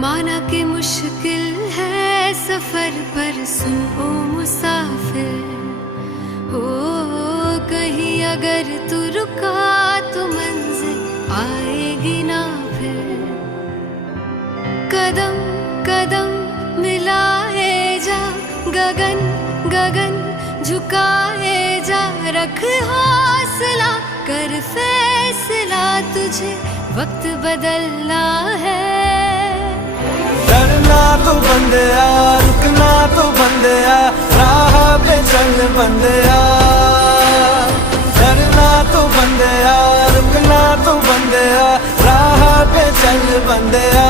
माना कि मुश्किल है सफर पर सुन ओ मुसाफिर, हो कहीं अगर तू रुका तो मंजिल आएगी ना फिर। कदम कदम मिलाए जा, गगन गगन झुकाए जा, रख हौसला कर फैसला, तुझे वक्त बदलना है। डरना तो बंदिया, रुकना तो बंदिया, राह पे चल बंदिया। डरना तो बंदिया, रुकना तो बंदिया, राह पे चल बंदिया।